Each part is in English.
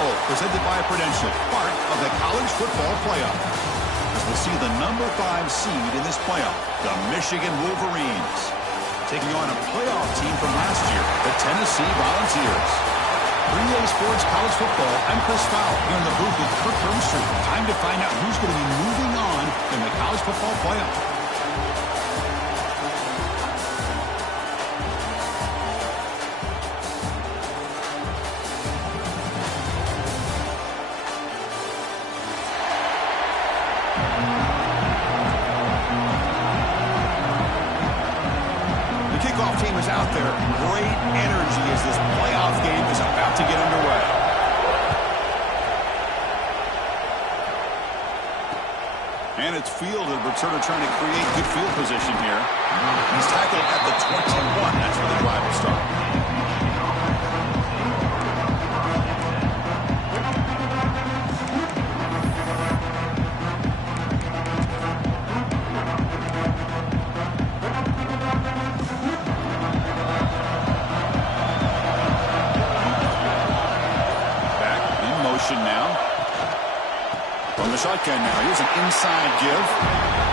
Bowl, presented by Prudential, part of the college football playoff. As we'll see the number 5 seed in this playoff, the Michigan Wolverines, taking on a playoff team from last year, the Tennessee Volunteers. 3A Sports College Football, I'm Chris Fowler here in the booth with Kirk Hermstreet. Time to find out who's going to be moving on in the college football playoff. Team is out there. Great energy as this playoff game is about to get underway. And it's fielded. Returner trying to create good field position here. He's tackled at the 21. That's where the drive will start. Now from the shotgun now. Here's an inside give.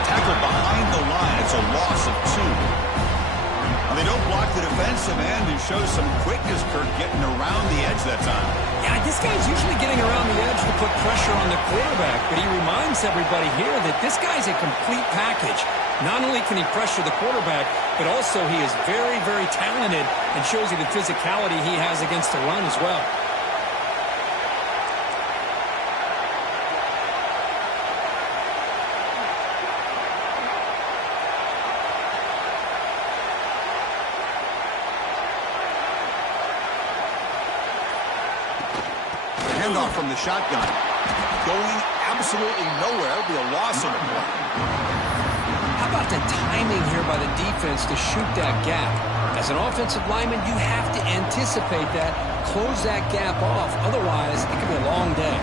Tackled behind the line. It's a loss of 2. Now they don't block the defensive end and show some quickness, Kirk, getting around the edge that time. Yeah, this guy's usually getting around the edge to put pressure on the quarterback, but he reminds everybody here that this guy's a complete package. Not only can he pressure the quarterback, but also he is very, very talented and shows you the physicality he has against the run as well. Handoff from the shotgun. Going absolutely nowhere. It'll be a loss on the play. How about the timing here by the defense to shoot that gap? As an offensive lineman, you have to anticipate that, close that gap off. Otherwise, it could be a long day.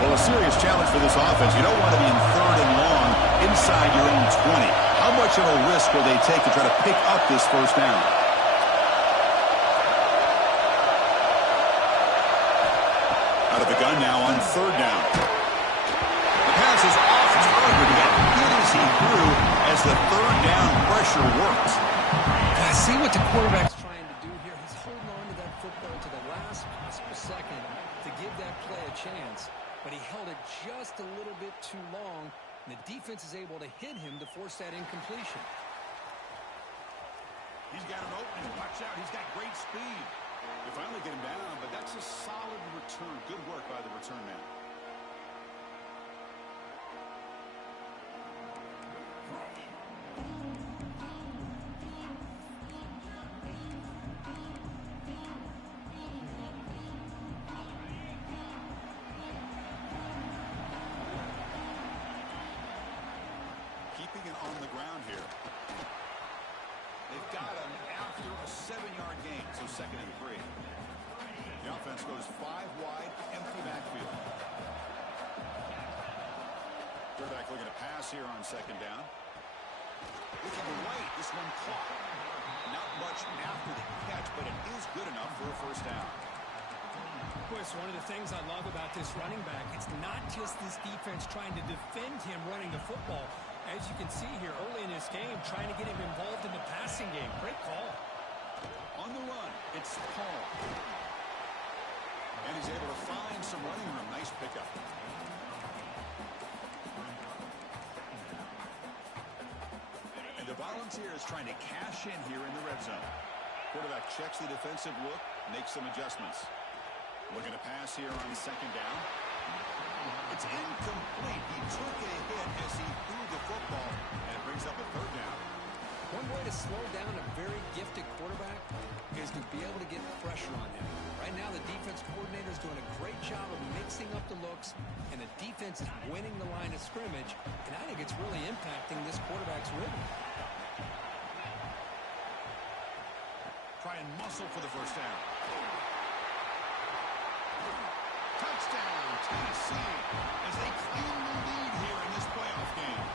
Well, a serious challenge for this offense. You don't want to be in 3rd and long inside your own 20. How much of a risk will they take to try to pick up this first down? Out of the gun now on 3rd down. The pass is off target. He got hit as he threw as the 3rd down pressure worked. See what the quarterback's trying to do here. He's holding on to that football to the last possible second to give that play a chance. But he held it just a little bit too long, and the defense is able to hit him to force that incompletion. He's got an opening. Watch out. He's got great speed. They finally get him down, but that's a solid return. Good work by the return man. Keeping it on the ground here. They've got him after a 7-yard gain, so 2nd and 3. The offense goes 5 wide, empty backfield. Quarterback looking to pass here on 2nd down. Looking right, this one caught. Not much after the catch, but it is good enough for a first down. Of course, one of the things I love about this running back, it's not just this defense trying to defend him running the football. As you can see here early in this game, trying to get him involved in the passing game. Great call. On the run, it's Paul. And he's able to find some running room. Nice pickup. And the Volunteers trying to cash in here in the red zone. Quarterback checks the defensive look, makes some adjustments. Looking to pass here on 2nd down. It's incomplete. He took a hit as he threw the football, and it brings up a 3rd down. One way to slow down a very gifted quarterback is to be able to get pressure on him. Right now, the defense coordinator is doing a great job of mixing up the looks, and the defense is winning the line of scrimmage, and I think it's really impacting this quarterback's rhythm. Try and muscle for the first down. Touchdown, Tennessee, as they claim the lead here in this playoff game.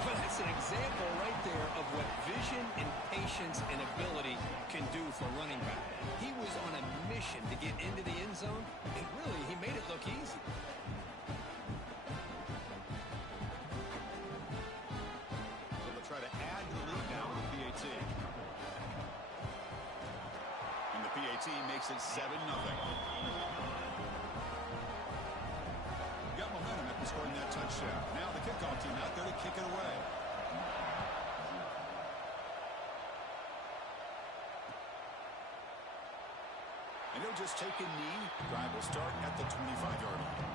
Well, that's an example right there of what vision vision and patience and ability can do for a running back. He was on a mission to get into the end zone, and really, he made it look easy. So they'll try to add to the lead now with the PAT. And the PAT makes it 7-0. Got momentum after scoring that touchdown. Now the kickoff team out there to kick it away. And he'll just take a knee. Drive will start at the 25-yard line.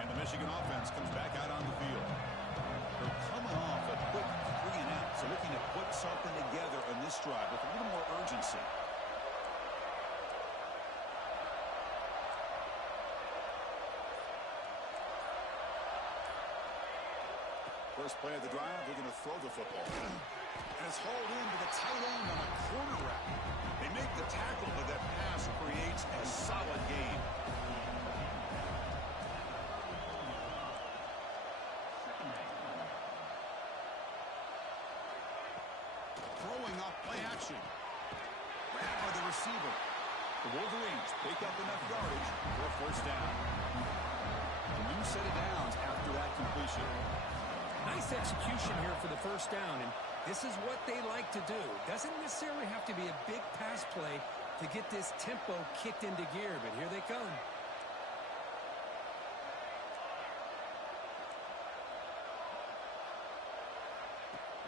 And the Michigan offense comes back out on the field. They're coming off a quick 3-and-out, so looking to put something together in this drive with a little more urgency. First play of the drive, they're going to throw the football. And it's hauled into the tight end on a corner route. They make the tackle, but that pass creates a solid gain. Throwing off play action. Grabbed by the receiver. The Wolverines pick up enough yardage for a first down. A new set of downs after that completion. Nice execution here for the first down, and this is what they like to do. Doesn't necessarily have to be a big pass play to get this tempo kicked into gear, but here they come.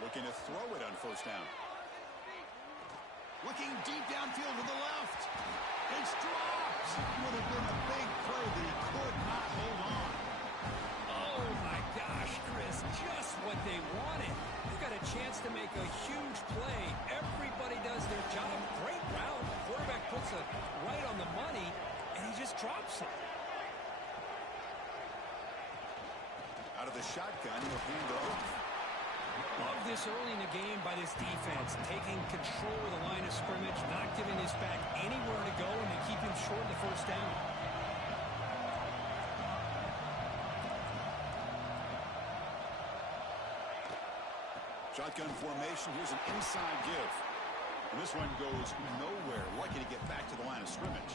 Looking to throw it on first down. Looking deep downfield to the left. It's dropped. Would have been a big play, but he could not hold on. Oh, my gosh, Chris, just what they wanted. They've got a chance to make a huge play. Everybody does their job. Great route. Quarterback puts it right on the money, and he just drops it. Out of the shotgun, he'll hand it off. Love this early in the game by this defense, taking control of the line of scrimmage, not giving this back anywhere to go, and they keep him short of the first down. Shotgun formation. Here's an inside give. And this one goes nowhere. Lucky to get back to the line of scrimmage.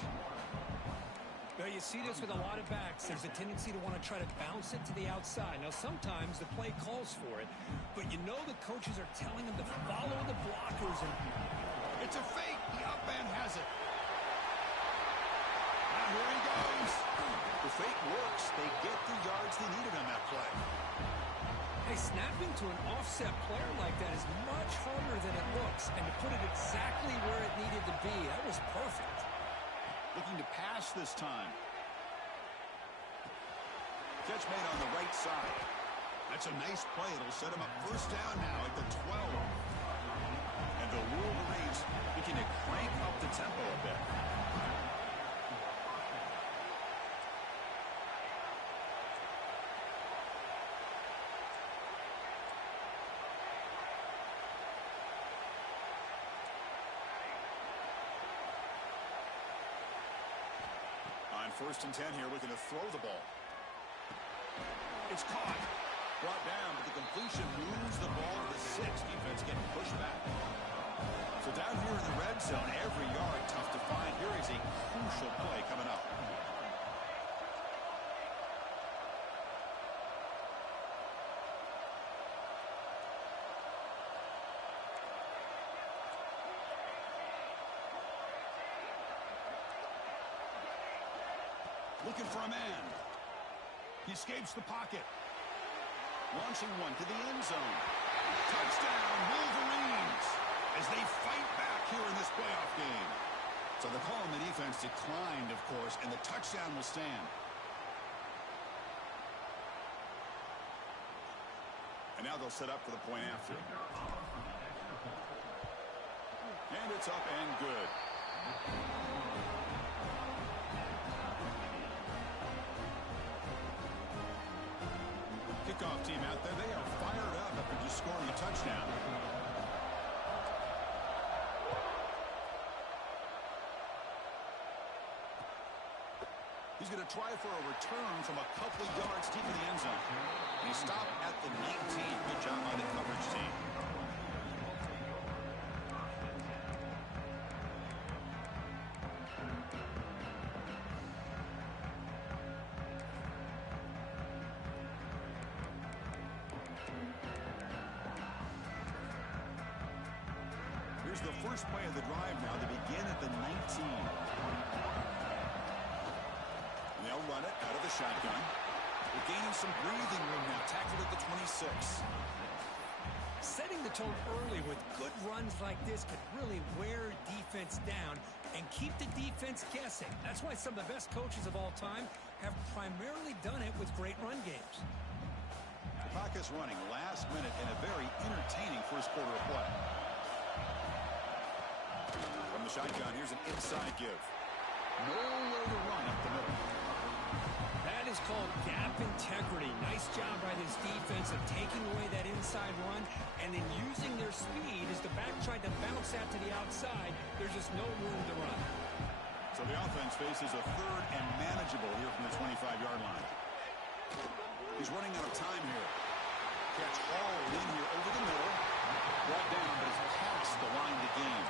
Now, you see this with a lot of backs. There's a tendency to want to try to bounce it to the outside. Now, sometimes the play calls for it, but you know the coaches are telling them to follow the blockers. And it's a fake. The up man has it. Now here he goes. The fake works. They get the yards they needed on that play. Hey, snapping to an offset player like that is much harder than it looks. And to put it exactly where it needed to be, that was perfect. Looking to pass this time. Catch made on the right side. That's a nice play. It'll set him up first down now at the 12. And the Wolverines looking to crank up the tempo a bit. First and 10 here, looking to throw the ball. It's caught. Brought down, but the completion moves the ball to the 6. Defense getting pushed back. So down here in the red zone, every yard tough to find. Here is a crucial play coming up. Looking for a man. He escapes the pocket. Launching one to the end zone. Touchdown, Wolverines, as they fight back here in this playoff game. So the call on the defense declined, of course, and the touchdown will stand. And now they'll set up for the point after. And it's up and good. Kickoff team out there, they are fired up after just scoring a touchdown. He's going to try for a return from a couple of yards deep in the end zone. And he stopped at the 19. Good job by the coverage team. Here's the first play of the drive now. They begin at the 19. And they'll run it out of the shotgun. They're gaining some breathing room now. Tackled at the 26. Setting the tone early with good runs like this could really wear defense down and keep the defense guessing. That's why some of the best coaches of all time have primarily done it with great run games. The clock is running last minute in a very entertaining first quarter of play. From the shotgun, here's an inside give. Nowhere to run up the middle. That is called gap integrity. Nice job by this defense of taking away that inside run and then using their speed as the back tried to bounce out to the outside. There's just no room to run. So the offense faces a third and manageable here from the 25-yard line. He's running out of time here. Catch hauled in here over the middle. Brought down, but it's past the line to gain.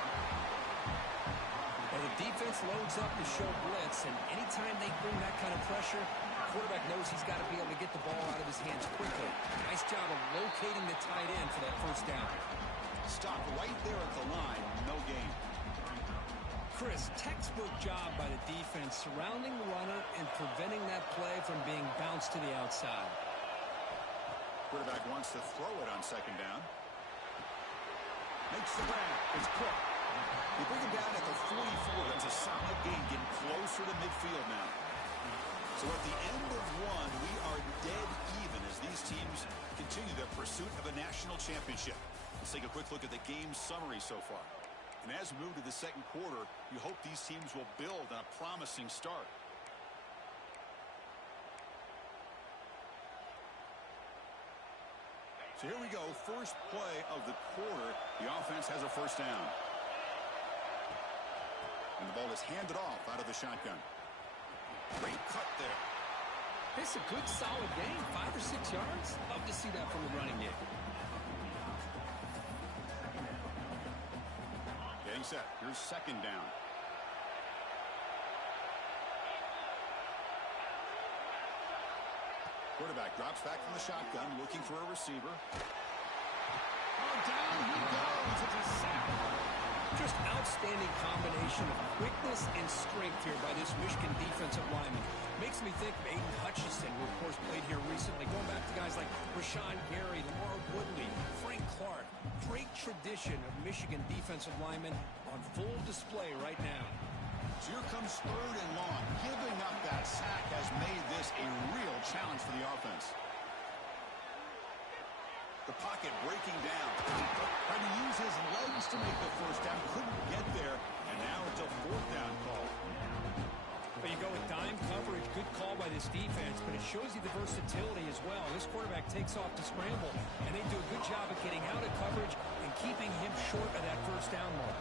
And the defense loads up to show blitz, and anytime they bring that kind of pressure, quarterback knows he's got to be able to get the ball out of his hands quickly. Nice job of locating the tight end for that first down. Stop right there at the line. No gain. Chris, textbook job by the defense surrounding the runner and preventing that play from being bounced to the outside. Quarterback wants to throw it on second down. Makes the grab. It's quick. They bring him down at the 44. That's a solid gain, getting closer to midfield now. So at the end of one, we are dead even as these teams continue their pursuit of a national championship. Let's take a quick look at the game summary so far. And as we move to the second quarter, you hope these teams will build on a promising start. So here we go. First play of the quarter. The offense has a first down. And the ball is handed off out of the shotgun. Great cut there. It's a good, solid game. 5 or 6 yards. Love to see that from the running game. Getting set. Here's second down. Quarterback drops back from the shotgun, looking for a receiver. Oh, down he goes. It's a sack. Just outstanding combination of quickness and strength here by this Michigan defensive lineman. Makes me think of Aiden Hutchinson, who of course played here recently. Going back to guys like Rashawn Gary, Lamar Woodley, Frank Clark. Great tradition of Michigan defensive linemen on full display right now. So here comes third and long. Giving up that sack has made this a real challenge for the offense. The pocket breaking down. Trying to use his legs to make the first down. Couldn't get there. And now it's a fourth down call. But you go with dime coverage. Good call by this defense, but it shows you the versatility as well. This quarterback takes off to scramble, and they do a good job of getting out of coverage and keeping him short of that first down mark.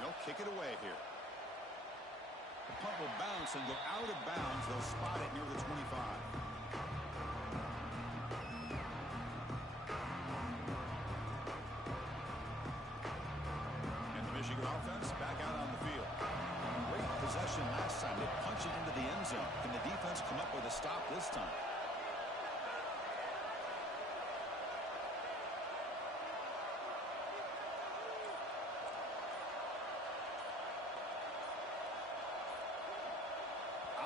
They'll kick it away here. The punt will bounce and go out of bounds. They'll spot it near the 25. Michigan offense back out on the field. Great possession last time. They punch it into the end zone. Can the defense come up with a stop this time?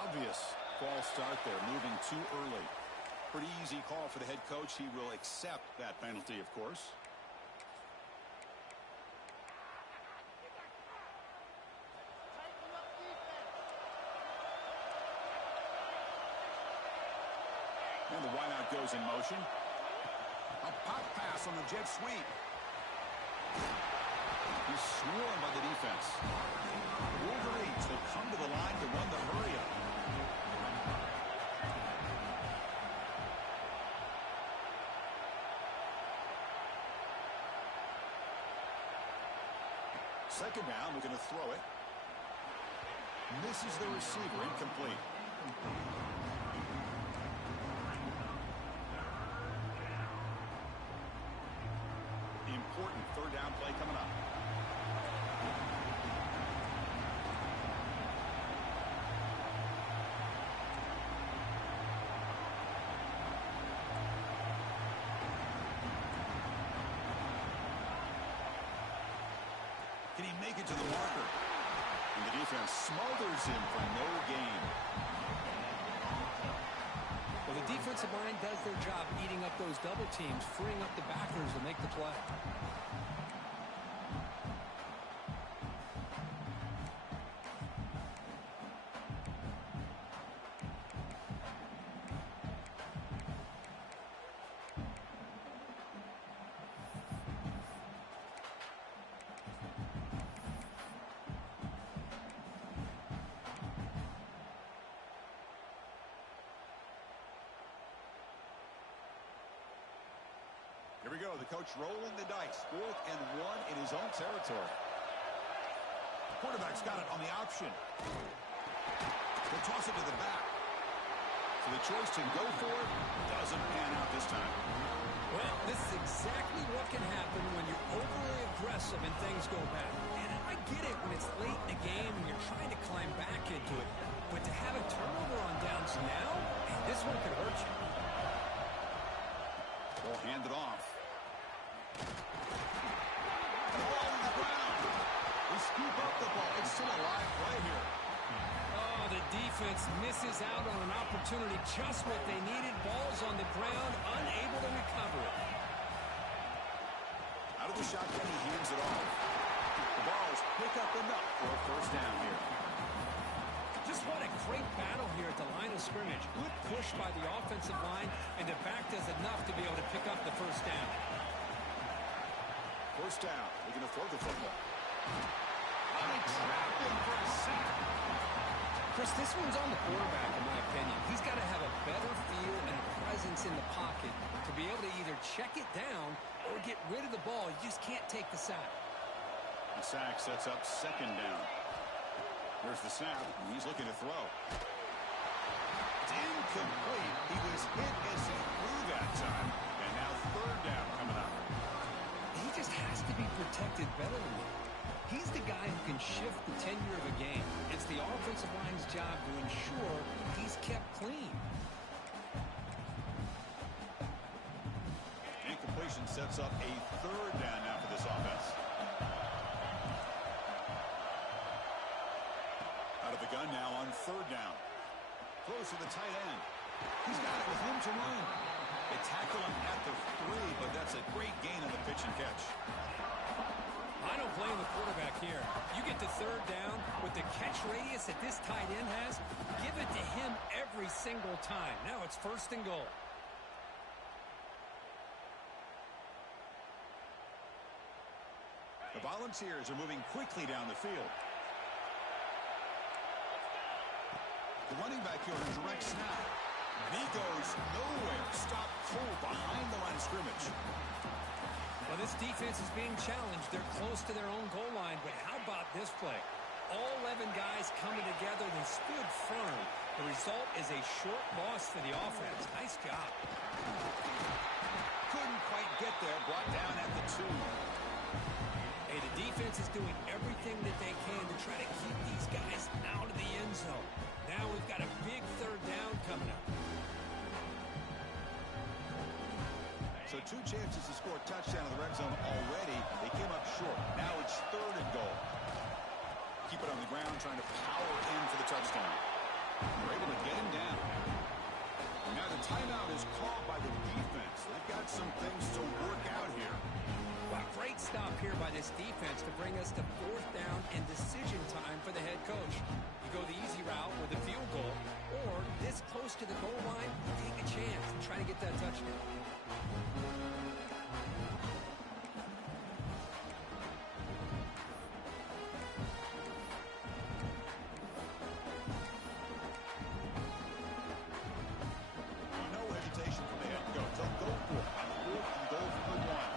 Obvious false start there, moving too early. Pretty easy call for the head coach. He will accept that penalty, of course. And the wideout goes in motion. A pop pass on the jet sweep. He's swarmed by the defense. Wolverines will come to the line to run the hurry up. Second down, we're going to throw it. Misses the receiver, incomplete. Important third down play coming up. Can he make it to the marker? And the defense smothers him for no gain. Well, the defensive line does their job eating up those double teams, freeing up the backers to make the play. Here we go. The coach rolling the dice. 4th and 1 in his own territory. The quarterback's got it on the option. He'll toss it to the back. So the choice to go for it doesn't pan out this time. Well, this is exactly what can happen when you're overly aggressive and things go bad. And I get it when it's late in the game and you're trying to climb back into it. But to have a turnover on downs now, man, this one could hurt you. Ball handed off. The ball on the ground. They scoop up the ball. It's still a live play here. Oh, the defense misses out on an opportunity. Just what they needed. Ball's on the ground, unable to recover it. Out of the shotgun, he hands it off. The Balls pick up enough for a first down here. Just what a great battle here at the line of scrimmage. Good push by the offensive line, and the back does enough to be able to pick up the first down. First down. They're going to throw the football. They trap him for a sack. Chris, this one's on the quarterback, in my opinion. He's got to have a better feel and presence in the pocket to be able to either check it down or get rid of the ball. You just can't take the sack. The sack sets up second down. There's the snap, and he's looking to throw. It's incomplete. He was hit as he threw that time. And now third down coming up. He just has to be protected better than that. He's the guy who can shift the tenure of a game. It's the offensive line's job to ensure he's kept clean. Incompletion sets up a third down now for this offense. Out of the gun now on third down. Close to the tight end. He's got it with him to run. They tackle him at the 3, but that's a great gain on the pitch and catch. I don't blame the quarterback here. You get to third down with the catch radius that this tight end has, give it to him every single time. Now it's 1st and goal. The Volunteers are moving quickly down the field. The running back here in a direct snap. And he goes nowhere. Stop cold behind the line of scrimmage. Well, this defense is being challenged. They're close to their own goal line, but how about this play? All 11 guys coming together. They stood firm. The result is a short loss for the offense. Nice job. Couldn't quite get there. Brought down at the 2. Hey, the defense is doing everything that they can to try to keep these guys out of the end zone. Now we've got a big third down coming up. So 2 chances to score a touchdown in the red zone already. They came up short. Now it's 3rd and goal. Keep it on the ground, trying to power in for the touchdown. They're able to get him down. Now the timeout is called by the defense. They've got some things to work out here. Wow, great stop here by this defense to bring us to 4th down and decision time for the head coach. You go the easy route with a field goal, or this close to the goal line, take a chance and try to get that touchdown. No hesitation from the head coach. They'll go for it. 4th and goal from the 1.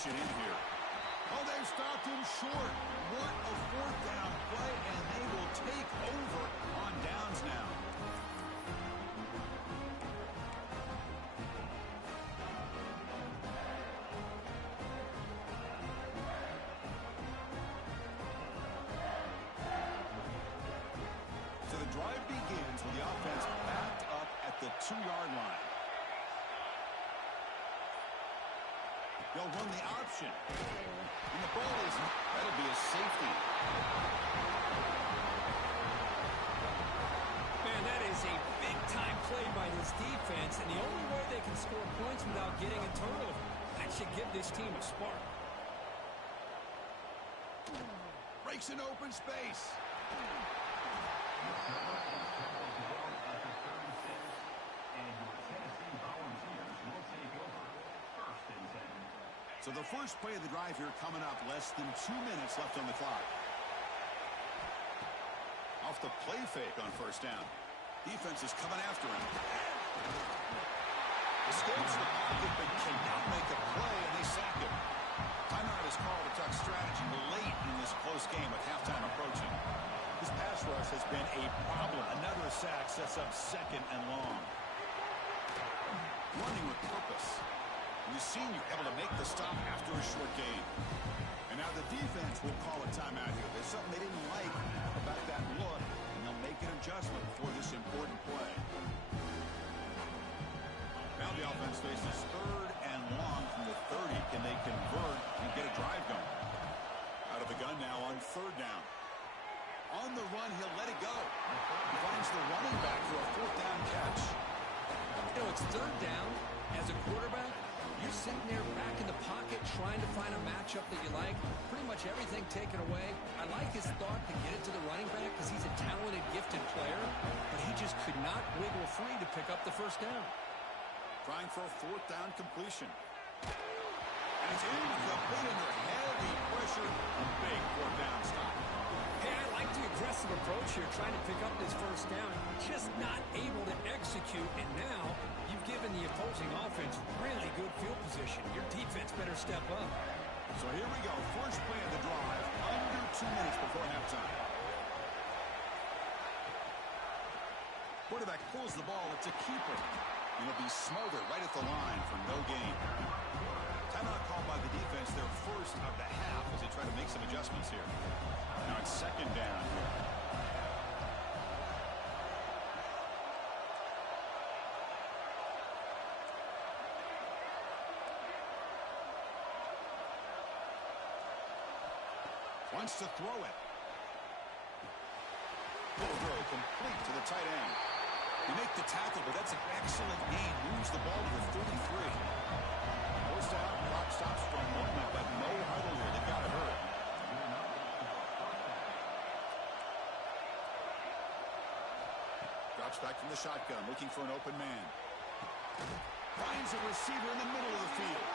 punch it in here. Oh, they've stopped him short. What a fourth down play, and they will take over on downs now. So the drive begins with the offense backed up at the 2-yard line. They'll run the option. And the ball is, that'll be a safety. Man, that is a big-time play by this defense, and the only way they can score points without getting a turnover. That should give this team a spark. Breaks an open space. So the first play of the drive here coming up, less than 2 minutes left on the clock. Off the play fake on first down. Defense is coming after him. Escapes the pocket but cannot make a play, and they sack him. Timeout is called to talk strategy late in this close game with halftime approaching. This pass rush has been a problem. Another sack sets up second and long. Running with purpose. The senior able to make the stop after a short gain. And now the defense will call a timeout here. There's something they didn't like about that look, and they'll make an adjustment for this important play. Now the offense faces third and long from the 30. Can they convert and get a drive going? Out of the gun now on third down. On the run, he'll let it go. He finds the running back for a fourth down catch. You know, it's third down. As a quarterback, you're sitting there back in the pocket trying to find a matchup that you like. Pretty much everything taken away. I like his thought to get it to the running back because he's a talented, gifted player, but he just could not wiggle free to pick up the first down. Trying for a fourth down completion. And it's incomplete under heavy pressure. Big fourth down stop. Hey, I like the aggressive approach here, trying to pick up this first down. Just not able to execute, and now you've given the opposing offense really good field position. Your defense better step up. So here we go. First play of the drive. Under 2 minutes before halftime. Quarterback pulls the ball. It's a keeper. It'll be smothered right at the line for no gain. Timeout called by the defense, their first of the half, as they try to make some adjustments here. Now it's second down. Wants to throw it. Full throw complete to the tight end. You make the tackle, but that's an excellent gain. Moves the ball to the 33. Forced out, clock stops for a moment, but no huddle here. They've got to hurry. Drops back from the shotgun, looking for an open man. Finds a receiver in the middle of the field.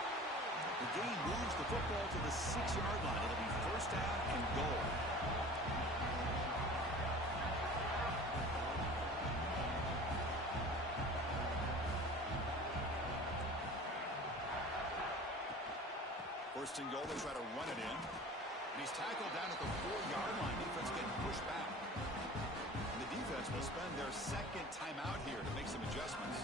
The gain moves the football to the 6-yard line. It'll be first down and goal. First and goal, they try to run it in. And he's tackled down at the 4-yard line. Defense getting pushed back. And the defense will spend their second timeout here to make some adjustments.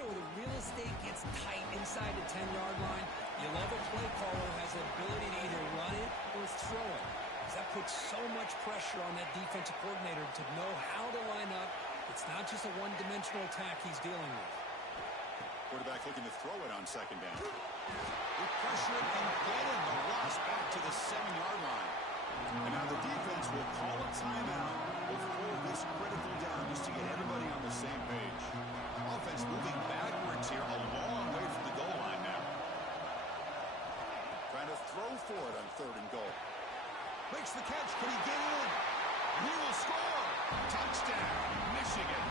You know, the real estate gets tight inside the 10-yard line. You love a play caller who has the ability to either run it or throw it. That puts so much pressure on that defensive coordinator to know how to line up. It's not just a one-dimensional attack he's dealing with. Quarterback looking to throw it on second down. They pressure it and get him. The loss back to the 7-yard line. And now the defense will call a timeout before this critical down just to get everybody on the same page. Offense moving backwards here, a long way from the goal line now. Trying to throw for it on third and goal. Makes the catch. Can he get in? He will score. Touchdown, Michigan.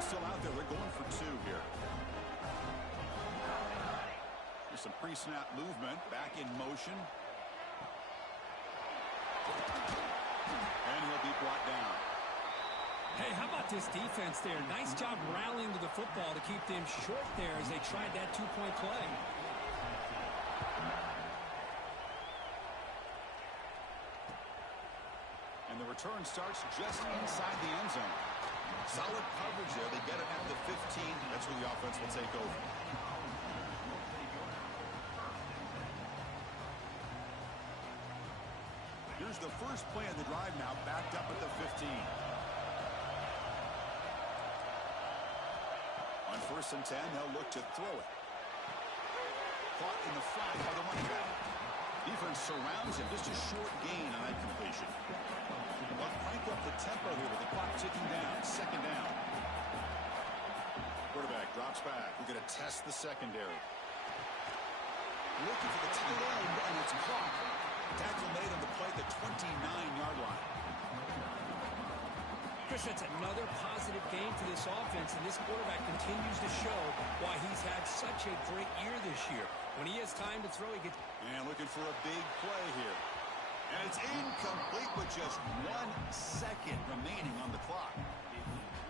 Still out there. They're going for two here. There's some pre-snap movement. Back in motion. And he'll be brought down. Hey, how about this defense there? Nice job rallying to the football to keep them short there as they tried that two-point play. And the return starts just inside the end zone. Solid coverage there. They get it at the 15. That's where the offense will take over. Here's the first play of the drive now, backed up at the 15. On 1st and 10, they'll look to throw it. Caught in the flat by the running back. Defense surrounds him. Just a short gain on that completion. They'll crank up the tempo here with the clock ticking down. 2nd down. Quarterback drops back. We're going to test the secondary. Looking for the tight end, and it's caught. Tackle made on the play at the 29-yard line. Chris, that's another positive game for this offense, and this quarterback continues to show why he's had such a great year this year. When he has time to throw, he gets... And looking for a big play here. And it's incomplete with just 1 second remaining on the clock.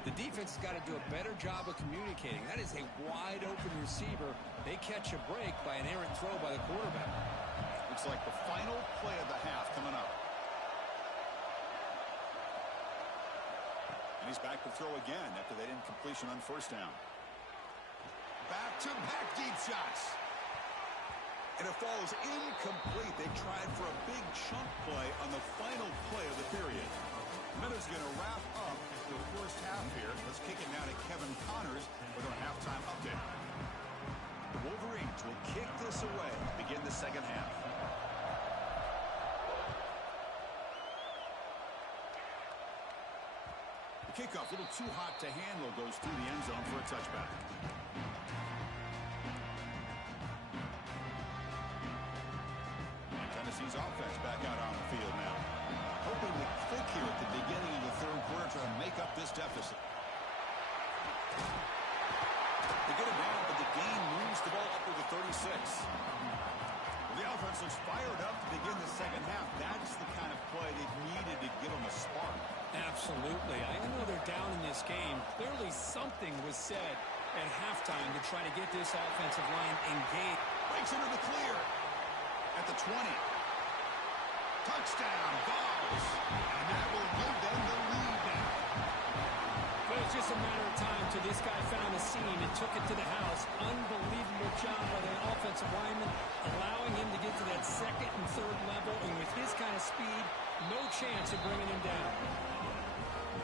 The defense has got to do a better job of communicating. That is a wide-open receiver. They catch a break by an errant throw by the quarterback. Looks like the final play of the half coming up. And he's back to throw again after that incompletion on 1st down. Back-to-back deep shots. And it falls incomplete. They tried for a big chunk play on the final play of the period. Minutes going to wrap up the first half here. Let's kick it now to Kevin Connors with our halftime update. The Wolverines will kick this away to begin the second half. The kickoff, a little too hot to handle, goes through the end zone for a touchback. Tennessee's offense back out on the field now. Hoping to click here at the beginning of the 3rd quarter, trying to make up this deficit. They get it down, but the gain moves the ball up to the 36. The offense looks fired up to begin the second half. That's the kind of play they've needed to give them a spark. Absolutely. I know they're down in this game. Clearly something was said at halftime to try to get this offensive line engaged. Breaks into the clear at the 20. Touchdown, Vols. And that will give them the lead now. But it's just a matter of time till this guy found a seam and took it to the house. Unbelievable job by the offensive lineman, allowing him to get to that 2nd and 3rd level. And with his kind of speed, no chance of bringing him down.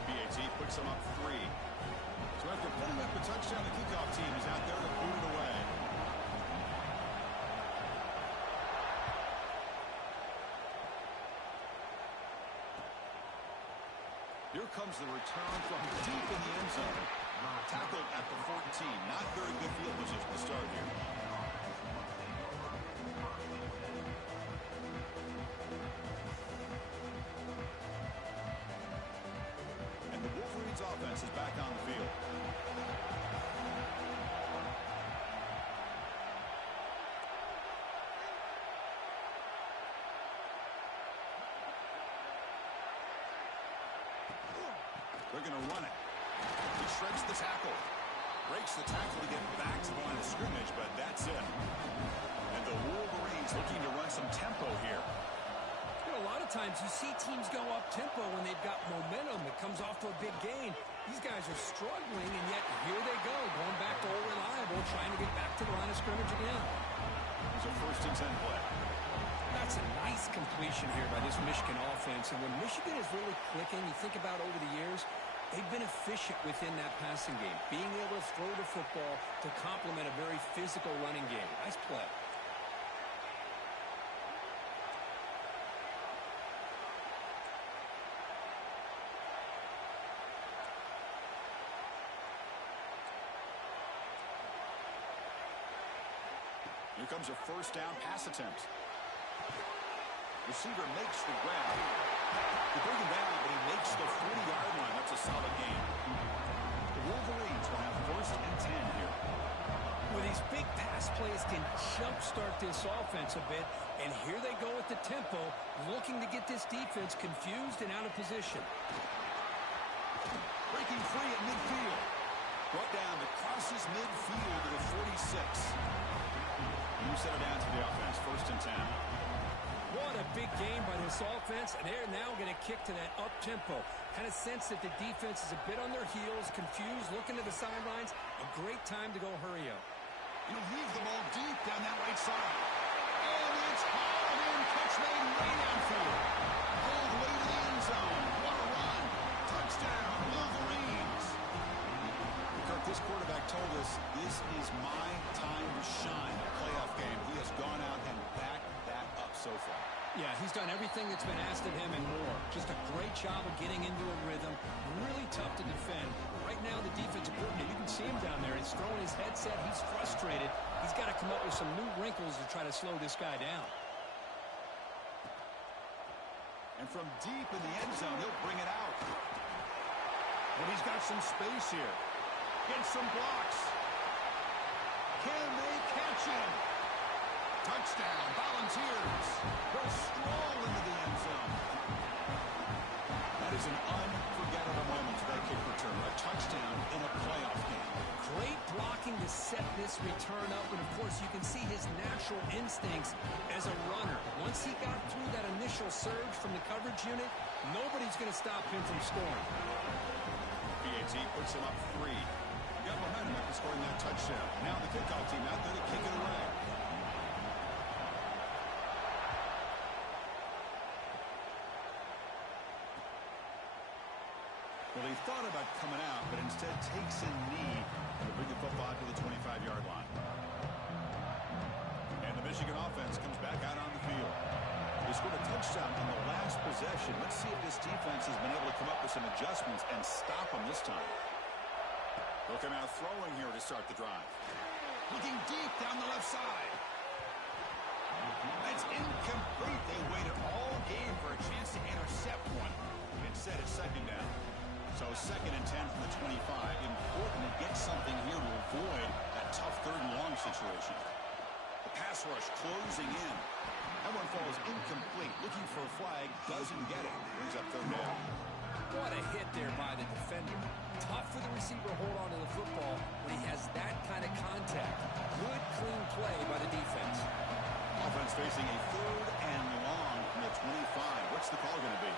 BAT puts him up 3. So after putting up a touchdown, the kickoff team is out there to boot it away. Here comes the return from deep in the end zone. Tackled at the 14. Not very good field position to start here. And the Wolverines offense is back on the field. They're going to run it. He shreds the tackle. Breaks the tackle to get back to the line of scrimmage, but that's it. And the Wolverines looking to run some tempo here. You know, a lot of times you see teams go up tempo when they've got momentum. It comes off to a big gain. These guys are struggling, and yet here they go, going back to old reliable, trying to get back to the line of scrimmage again. It's a 1st and 10 play. That's a nice completion here by this Michigan offense. And when Michigan is really clicking, you think about over the years, they've been efficient within that passing game, being able to throw the football to complement a very physical running game. Nice play. Here comes a 1st down pass attempt. Receiver makes the grab. They bring him down, but he makes the 40-yard line. That's a solid gain. The Wolverines will have 1st and 10 here. With these big pass plays can jumpstart this offense a bit. And here they go with the tempo, looking to get this defense confused and out of position. Breaking free at midfield. Brought down that crosses midfield to the 46. You set it down to the offense, 1st and 10. What a big game by this offense, and they're now going to kick to that up-tempo. Kind of sense that the defense is a bit on their heels, confused, looking to the sidelines. A great time to go hurry up. He'll leave the ball deep down that right side. And it's hauled in, catch made way downfield. Pulled way to the end zone. What a run. Touchdown, Wolverines. Kirk, this quarterback told us this is my time to shine. A playoff game. He has gone out and backed that up so far. Yeah, he's done everything that's been asked of him and more. Just a great job of getting into a rhythm. Really tough to defend. Right now, the defensive coordinator, you can see him down there. He's throwing his headset. He's frustrated. He's got to come up with some new wrinkles to try to slow this guy down. And from deep in the end zone, he'll bring it out. But he's got some space here. Gets some blocks. Can they catch him? Touchdown, Volunteers. He'll stroll into the end zone. That is an unforgettable moment for that kick return. A touchdown in a playoff game. Great blocking to set this return up. And, of course, you can see his natural instincts as a runner. Once he got through that initial surge from the coverage unit, nobody's going to stop him from scoring. PAT puts him up 3. Got momentum after scoring that touchdown. Now the kickoff team out there to kick it away. Well, he thought about coming out, but instead takes a knee to bring the football to the 25-yard line. And the Michigan offense comes back out on the field. They scored a touchdown on the last possession. Let's see if this defense has been able to come up with some adjustments and stop them this time. They'll come out throwing here to start the drive. Looking deep down the left side. That's incomplete. They waited all game for a chance to intercept one. Instead, it's 2nd down. So 2nd and 10 from the 25. Important to get something here to avoid that tough 3rd and long situation. The pass rush closing in. That one falls incomplete. Looking for a flag. Doesn't get it. Brings up 3rd down. What a hit there by the defender. Tough for the receiver to hold on to the football when he has that kind of contact. Good, clean play by the defense. Offense facing a 3rd and long from the 25. What's the call going to be?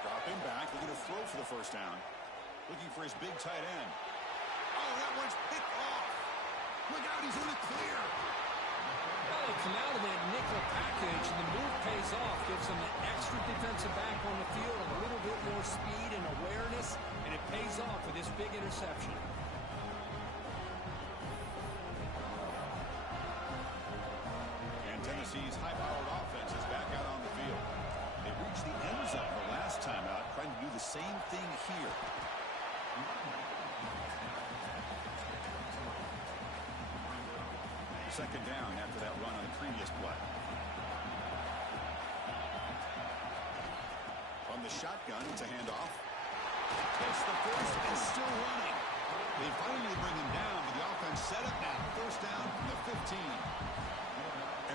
Dropping back, looking to throw for the 1st down. Looking for his big tight end. Oh, that one's picked off. Look out, he's in the clear. Well, they come out of that nickel package, and the move pays off. Gives them an extra defensive back on the field, a little bit more speed and awareness, and it pays off with this big interception. And Tennessee's high-powered offense is back out on the field. They reached the end zone the last time out, trying to do the same thing here. Second down after that run on the previous play. From the shotgun, it's a handoff. Gets the first and still running. They finally bring him down, but the offense set up now. 1st down from the 15.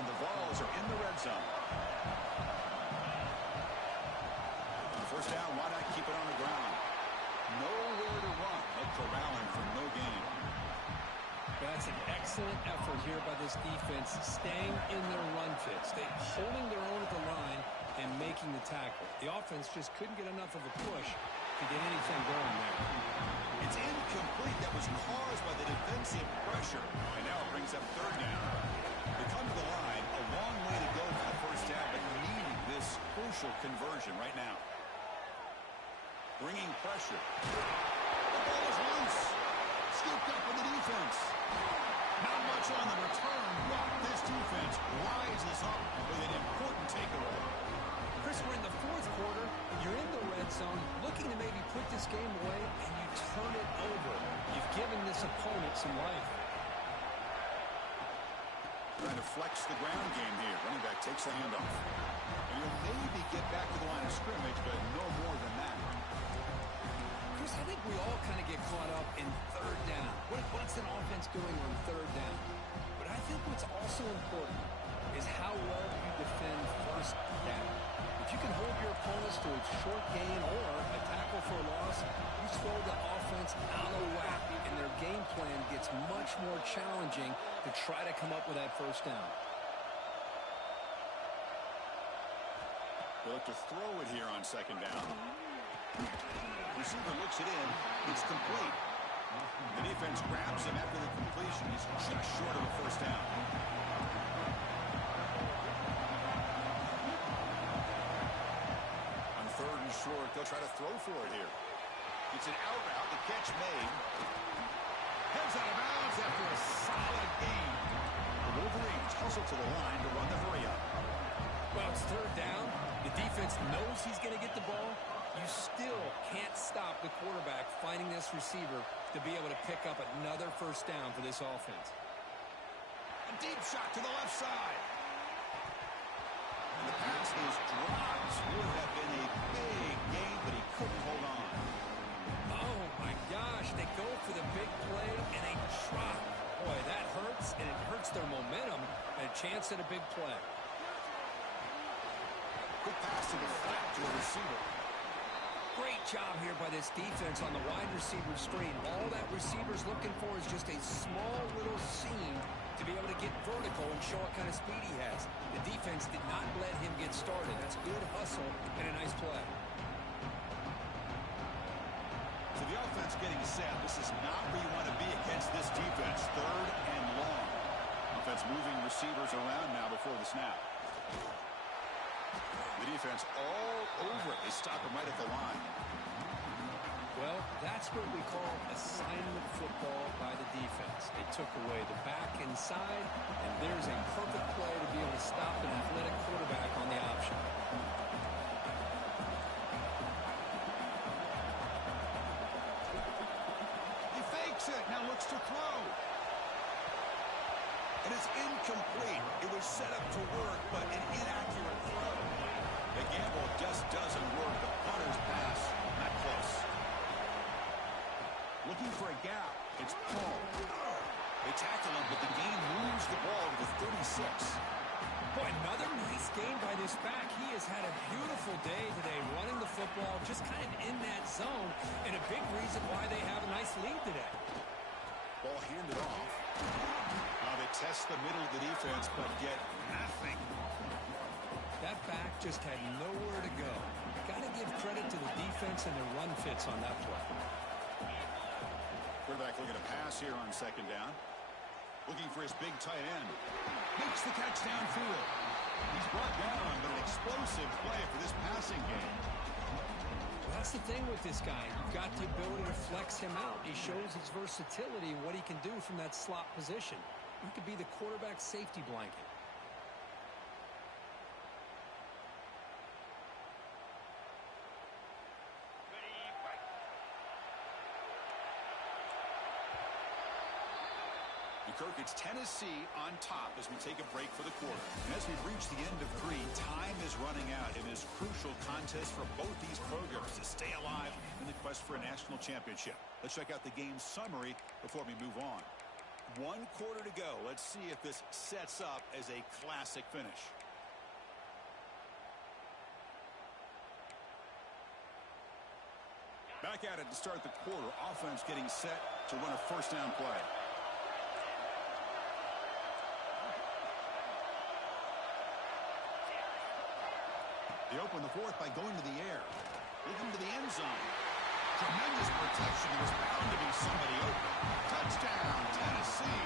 And the Vols are in the red zone. 1st down, why not keep it on the ground? Nowhere to run. They'll corral him for no gain. That's an excellent effort here by this defense, staying in their run fits. They're holding their own at the line and making the tackle. The offense just couldn't get enough of a push to get anything going there. It's incomplete. That was caused by the defensive pressure. And now it brings up 3rd down. They come to the line, a long way to go for the 1st down, but needing this crucial conversion right now. Bringing pressure. The ball is loose. Scooped up in the defense. Not much on the return, but this defense rises up with an important takeaway. Chris, we're in the 4th quarter. You're in the red zone, looking to maybe put this game away, and you turn it over. You've given this opponent some life. Trying to flex the ground game here. Running back takes the handoff. And he'll maybe get back to the line of scrimmage, but no more than that. Chris, I think think we all kind of get caught up in third down. What's an offense doing on third down? But I think what's also important is how well you defend first down. If you can hold your opponents to a short gain or a tackle for a loss, you throw the offense out of whack, and their game plan gets much more challenging to try to come up with that first down. They look to throw it here on second down. Receiver looks it in. It's complete. The defense grabs him after the completion. He's just short of a first down. On third and short, they'll try to throw for it here. It's an out route. The catch made. Heads out of bounds after a solid gain. The Wolverines hustle to the line to run the hurry up. Well, it's third down. The defense knows he's going to get the ball. You still can't stop the quarterback finding this receiver to be able to pick up another first down for this offense. A deep shot to the left side. And the pass is dropped. Would have been a big gain, but he couldn't hold on. Oh, my gosh. They go for the big play, and they drop. Boy, that hurts, and it hurts their momentum and a chance at a big play. Quick pass to the flat to a receiver. Great job here by this defense on the wide receiver screen. All that receiver's looking for is just a small little seam to be able to get vertical and show what kind of speed he has. The defense did not let him get started. That's good hustle and a nice play. So the offense getting set. This is not where you want to be against this defense. Third and long. Offense moving receivers around now before the snap. The defense all over it. They stop him right at the line. Well, that's what we call assignment football by the defense. They took away the back inside, and there's a perfect play to be able to stop an athletic quarterback on the option. He fakes it. Now looks to throw. And it's incomplete. It was set up to work, but an inaccurate throw. The gamble just doesn't work. The punter's pass, not close. Looking for a gap. It's Paul. They tackle him, but the game moves the ball to the 36. Boy, another nice game by this back. He has had a beautiful day today running the football, just kind of in that zone, and a big reason why they have a nice lead today. Ball handed off. Now they test the middle of the defense, but get nothing. That back just had nowhere to go. Got to give credit to the defense and their run fits on that play. Quarterback looking to pass here on second down. Looking for his big tight end. Makes the catch downfield. He's brought down, but an explosive play for this passing game. Well, that's the thing with this guy. You've got the ability to flex him out. He shows his versatility and what he can do from that slot position. He could be the quarterback safety blanket. Kirk, it's Tennessee on top as we take a break for the quarter. And as we've reached the end of 3, time is running out in this crucial contest for both these programs to stay alive in the quest for a national championship. Let's check out the game summary before we move on. 1 quarter to go. Let's see if this sets up as a classic finish. Back at it to start the quarter. Offense getting set to run a first down play. They open the fourth by going to the air. Looking to the end zone. Tremendous protection. There was bound to be somebody open. Touchdown, Tennessee.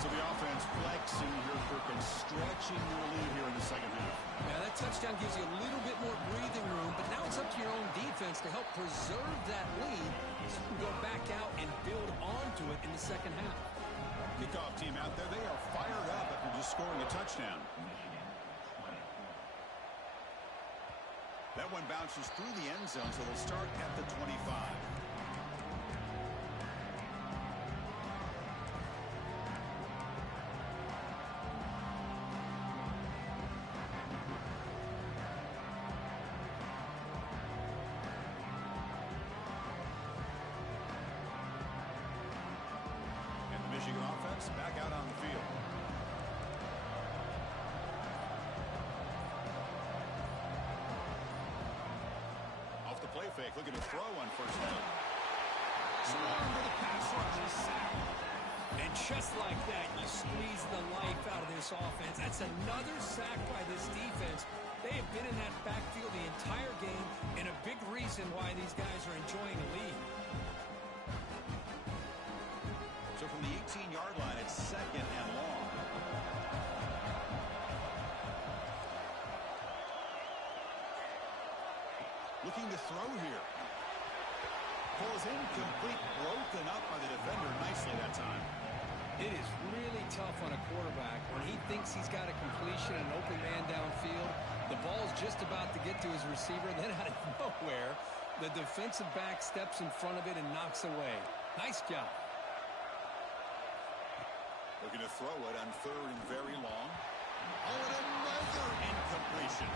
So the offense flexing here, Kirk, and stretching their lead here in the second half. Yeah, that touchdown gives you a little bit more breathing room, but now it's up to your own defense to help preserve that lead so you can go back out and build onto it in the second half. Kickoff team out there. They are fired up after just scoring a touchdown. That one bounces through the end zone, so they'll start at the 25. backs back out on the field. Off the play fake, looking to throw on first down. Swarm to the pass rush, a sack. And just like that, you squeeze the life out of this offense. That's another sack by this defense. They have been in that backfield the entire game, and a big reason why these guys are enjoying a lead. So from the 18-yard line, it's second and long. Looking to throw here. Pulls incomplete, broken up by the defender nicely that time. It is really tough on a quarterback when he thinks he's got a completion and an open man downfield. The ball's just about to get to his receiver, then out of nowhere, the defensive back steps in front of it and knocks away. Nice job. Looking to throw it on third and very long. Oh, and another incompletion.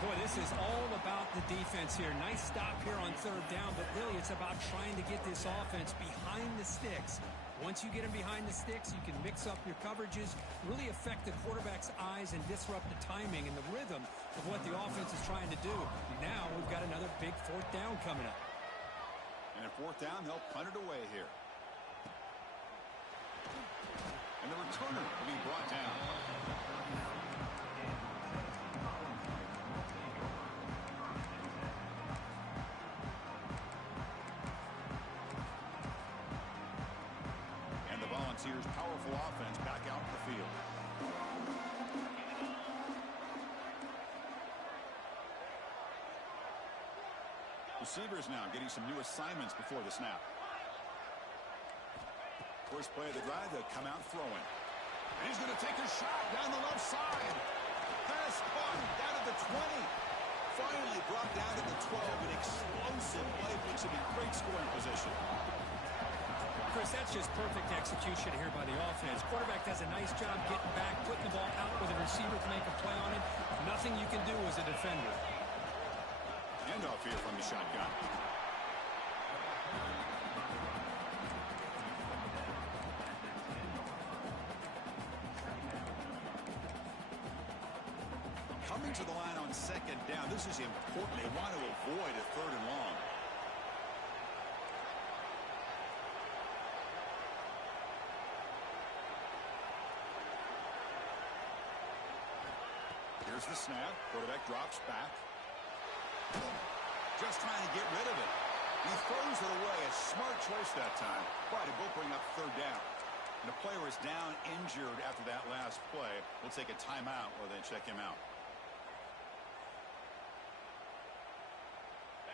Boy, this is all about the defense here. Nice stop here on third down, but really it's about trying to get this offense behind the sticks. Once you get them behind the sticks, you can mix up your coverages, really affect the quarterback's eyes and disrupt the timing and the rhythm of what the offense is trying to do. Now we've got another big fourth down coming up. And at fourth down, they'll punt it away here. And the returner will be brought down. Volunteers' powerful offense back out in the field. Receivers now getting some new assignments before the snap. First play of the drive, they'll come out throwing. And he's going to take a shot down the left side. Pass caught down at the 20. Finally brought down at the 12. An explosive play puts him in great scoring position. Chris, that's just perfect execution here by the offense. Quarterback does a nice job getting back, putting the ball out with a receiver to make a play on it. Nothing you can do as a defender. Handoff here from the shotgun. Coming to the line on second down. This is important. They want to avoid a third and long. Here's the snap. Quarterback drops back. Just trying to get rid of it. He throws it away. A smart choice that time. But it will bring up third down. And the player is down injured after that last play. We'll take a timeout or then check him out.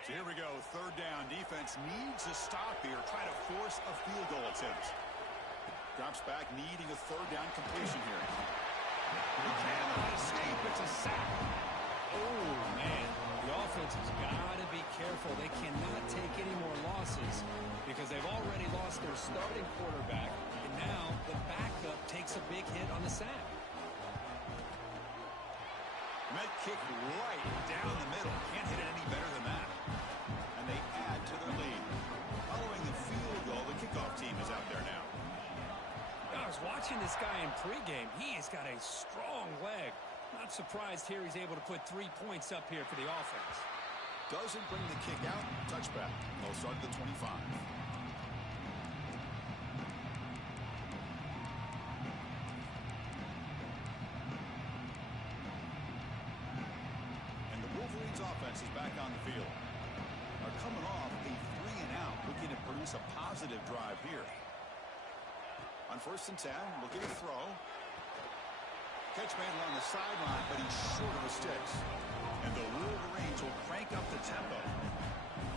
So here we go. Third down. Defense needs a stop here. Try to force a field goal attempt. Drops back, needing a third down completion here. He cannot escape. It's a sack. Oh, man. The offense has got to be careful. They cannot take any more losses because they've already lost their starting quarterback, and now the backup takes a big hit on the sack. Met kick right down the middle. Can't hit it any better than that. And they add to their lead. Following the field goal, the kickoff team is out there now. I was watching this guy in pregame. He has got a strong leg. Not surprised here he's able to put 3 points up here for the offense. Doesn't bring the kick out. Touchback. They'll start at the 25. And the Wolverines offense is back on the field. Are coming off a 3-and-out, looking to produce a positive drive here. On first and 10, looking to throw. Catch man along the sideline, but he's short of the sticks. And the Wolverines will crank up the tempo.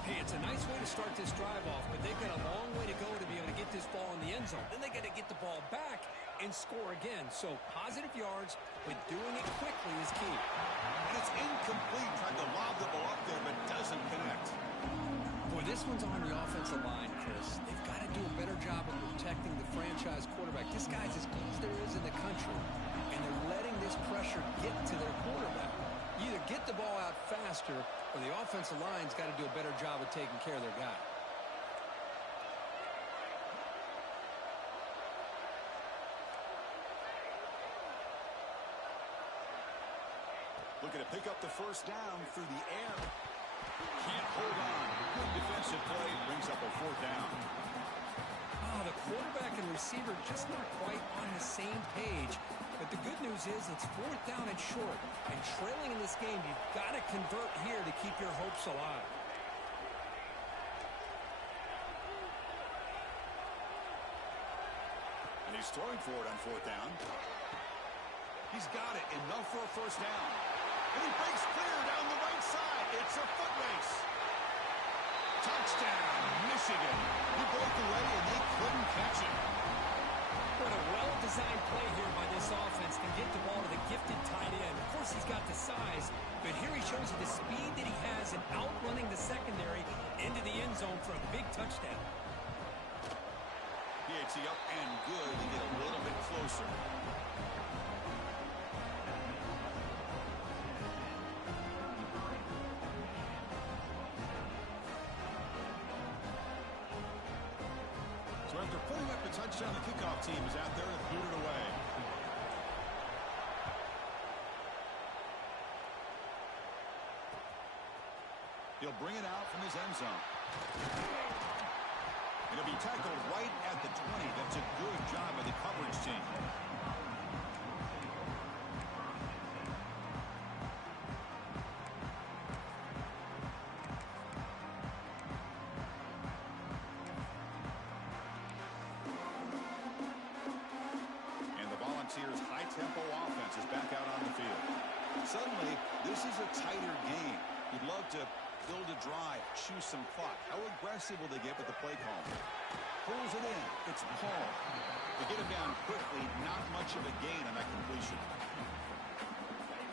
Hey, it's a nice way to start this drive off, but they've got a long way to go to be able to get this ball in the end zone. Then they got to get the ball back and score again. So positive yards, but doing it quickly is key. And it's incomplete. Tried to lob the ball up there, but doesn't connect. Boy, this one's on the offensive line, Chris. They've got to do a better job of protecting the franchise quarterback. This guy's as good as there is in the country, and they're letting this pressure get to their quarterback. You either get the ball out faster, or the offensive line's got to do a better job of taking care of their guy. Looking to pick up the first down through the air. Can't hold on. Good defensive play. Brings up a fourth down. Oh, the quarterback and receiver just not quite on the same page. But the good news is it's fourth down and short. And trailing in this game, you've got to convert here to keep your hopes alive. And he's throwing for it on fourth down. He's got it. Enough for a first down. And he breaks clear down the right side. It's a foot race. Touchdown, Michigan. He broke away and they couldn't catch him. What a well-designed play here by this offense to get the ball to the gifted tight end. Of course, he's got the size, but here he shows you the speed that he has in outrunning the secondary into the end zone for a big touchdown. PAT up and good. They get a little bit closer. So after putting up a touchdown, the kickoff team is out there and booted away. He'll bring it out from his end zone. It'll be tackled right at the 20. That's a good job by the coverage team. Volunteers' high-tempo offense is back out on the field. Suddenly, this is a tighter game. You'd love to build a drive, choose some clock. How aggressive will they get with the play call? Pulls it in. It's Paul. They get him down quickly. Not much of a gain on that completion.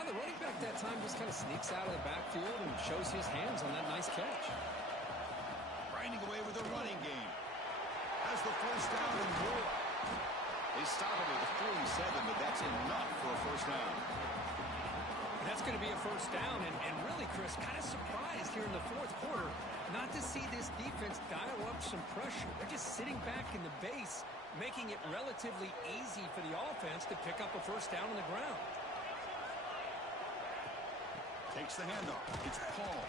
And the running back that time just kind of sneaks out of the backfield and shows his hands on that nice catch. Grinding away with the running game. Has the first down and more. They stop it at the 47, but that's enough for a first down. And that's going to be a first down, and really, Chris, kind of surprised here in the fourth quarter not to see this defense dial up some pressure. They're just sitting back in the base, making it relatively easy for the offense to pick up a first down on the ground. Takes the handoff. It's Paul.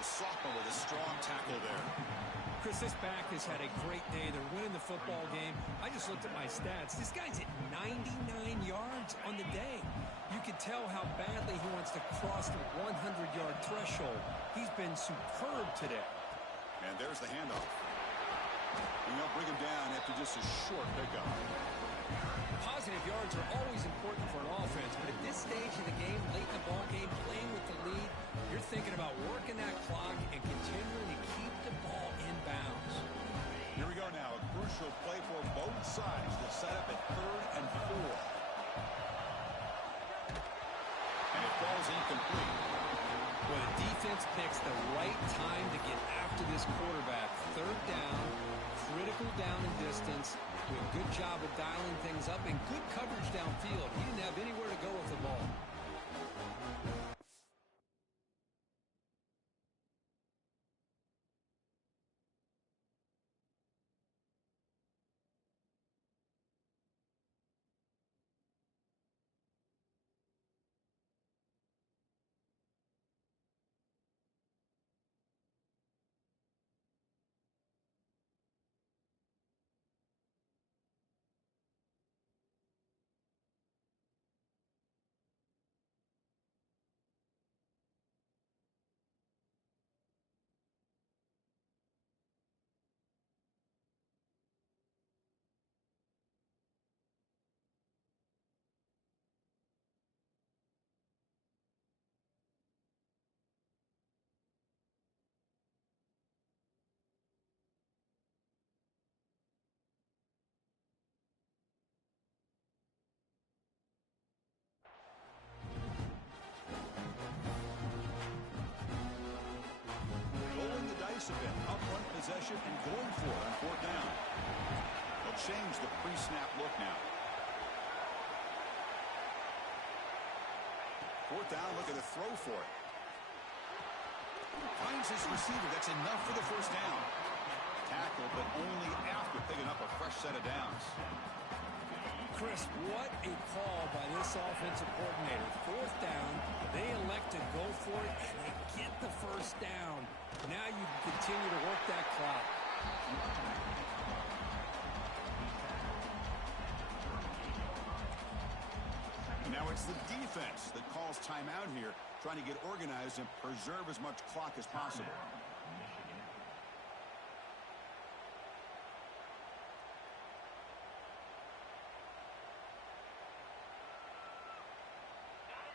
The sophomore with a strong tackle there. Chris, this back has had a great day. They're winning the football game. I just looked at my stats. This guy's at 99 yards on the day. You can tell how badly he wants to cross the 100-yard threshold. He's been superb today. And there's the handoff. And they'll bring him down after just a short pickup. Positive yards are always important for an offense, but at this stage of the game, late in the ball game, playing with the lead, you're thinking about working that clock and continuing to keep the ball in bounds. Here we go now. A crucial play for both sides to set up at 3rd and 4. And it falls incomplete. Well, the defense picks the right time to get after this quarterback. 3rd down, critical down and distance. Do a good job of dialing things up and good coverage downfield. He didn't have anywhere to go with the ball. A bit. Up-front possession and going for it on 4th down. They'll change the pre-snap look now. 4th down, look at the throw for it. Finds his receiver. That's enough for the first down. Tackle, but only after picking up a fresh set of downs. Chris, what a call by this offensive coordinator. Fourth down, they elect to go for it, and they get the first down. Now you can continue to work that clock. Now it's the defense that calls timeout here, trying to get organized and preserve as much clock as possible.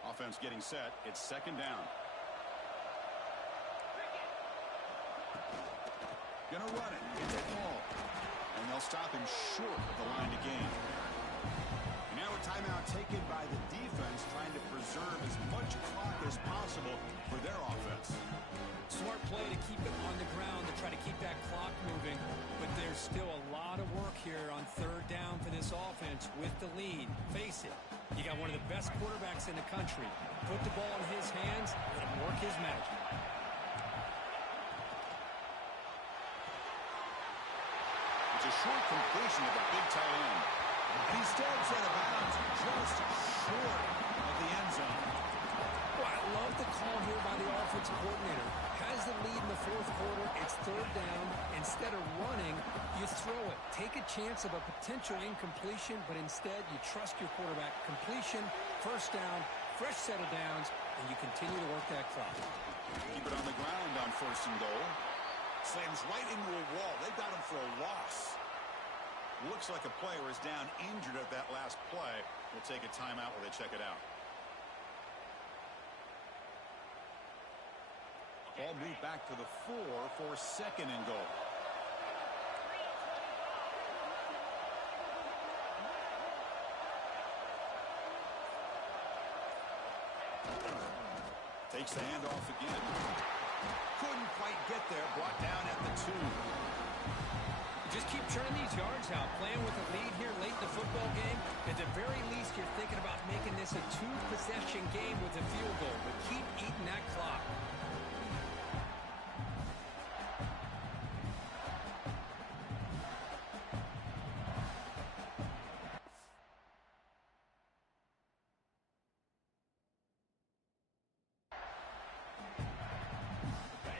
Offense getting set. It's second down. Gonna run it. It's a ball. And they'll stop him short of the line to gain. And now a timeout taken by the defense, trying to preserve as much clock as possible for their offense. Smart play to keep it on the ground to try to keep that clock moving. But there's still a lot of work here on third down for this offense with the lead. Face it, you got one of the best quarterbacks in the country. Put the ball in his hands, let him work his magic. It's a short completion of the big tight end. And he steps out of bounds just short of the end zone. Well, I love the call here by the offensive coordinator. Has the lead in the fourth quarter. It's third down. Instead of running, you throw it. Take a chance of a potential incompletion, but instead you trust your quarterback. Completion, first down, fresh set of downs, and you continue to work that clock. Keep it on the ground on first and goal. Slams right into a wall. They've got him for a loss. Looks like a player is down injured at that last play. We'll take a timeout while they check it out. Ball moved back to the 4 for second and goal. Takes the handoff again. Couldn't quite get there. Brought down at the 2. Just keep churning these yards out. Playing with a lead here late in the football game. At the very least, you're thinking about making this a 2-possession game with a field goal. But keep eating that clock.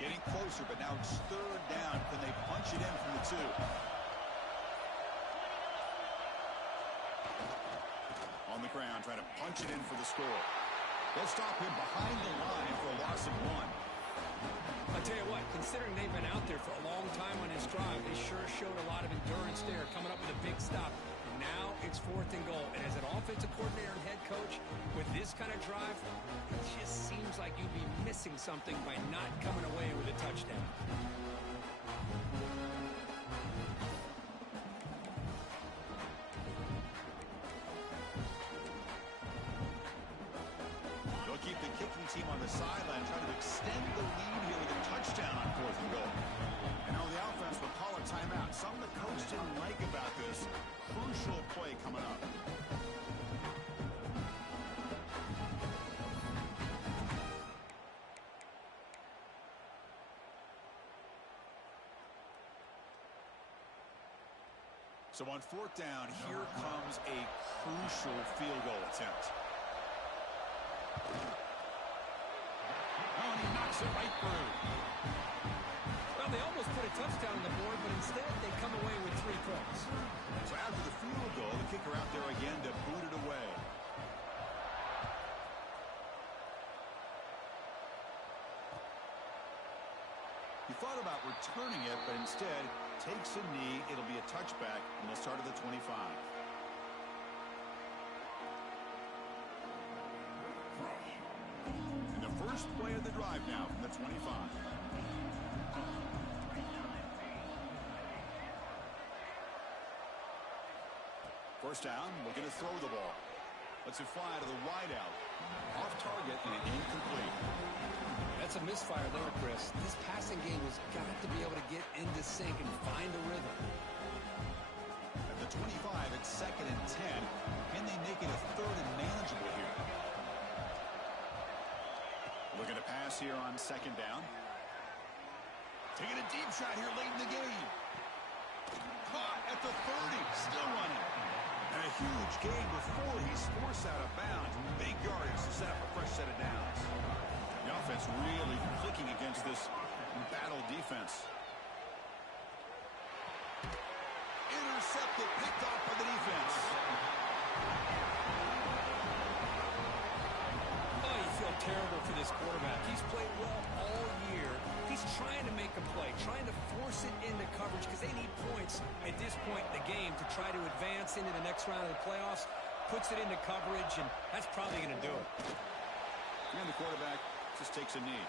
Getting closer, but now it's third down. Can they punch it in from the 2? On the ground, trying to punch it in for the score. They'll stop him behind the line for a loss of 1. I'll tell you what, considering they've been out there for a long time on his drive, they sure showed a lot of endurance there, coming up with a big stop. And now it's fourth and goal. And as an offensive coordinator and head coach, with this kind of drive, it just seems like you'd be missing something by not coming away with a touchdown. They'll keep the kicking team on the sideline, trying to extend the lead here with a touchdown on fourth and goal. And now the offense will call a timeout. Something the coach didn't like about this. Crucial play coming up. So on fourth down, here comes a crucial field goal attempt. Oh, and he knocks it right through. Well, they almost put a touchdown on the board, but instead they come away with 3 points. So after the field goal, the kicker out there again to boot it away. He thought about returning it, but instead takes a knee. It'll be a touchback, and they'll start at the 25. And the first play of the drive now from the 25. First down, looking to throw the ball. Lets it fly to the wideout. Off target and incomplete. That's a misfire there, Chris. This passing game has got to be able to get into sync and find a rhythm. At the 25, it's second and 10. Can they make it a third and manageable here? Looking to pass here on second down. Taking a deep shot here late in the game. Caught at the 30. Still running. And a huge gain before he's forced out of bounds. Big yardage to set up a fresh set of downs. The offense really clicking against this battle defense. Intercepted, picked off by the defense. Oh, you feel terrible for this quarterback. He's played well all year. He's trying to make a play, trying to force it into coverage because they need points at this point in the game to try to advance into the next round of the playoffs. Puts it into coverage, and that's probably going to do it. And the quarterback just takes a knee.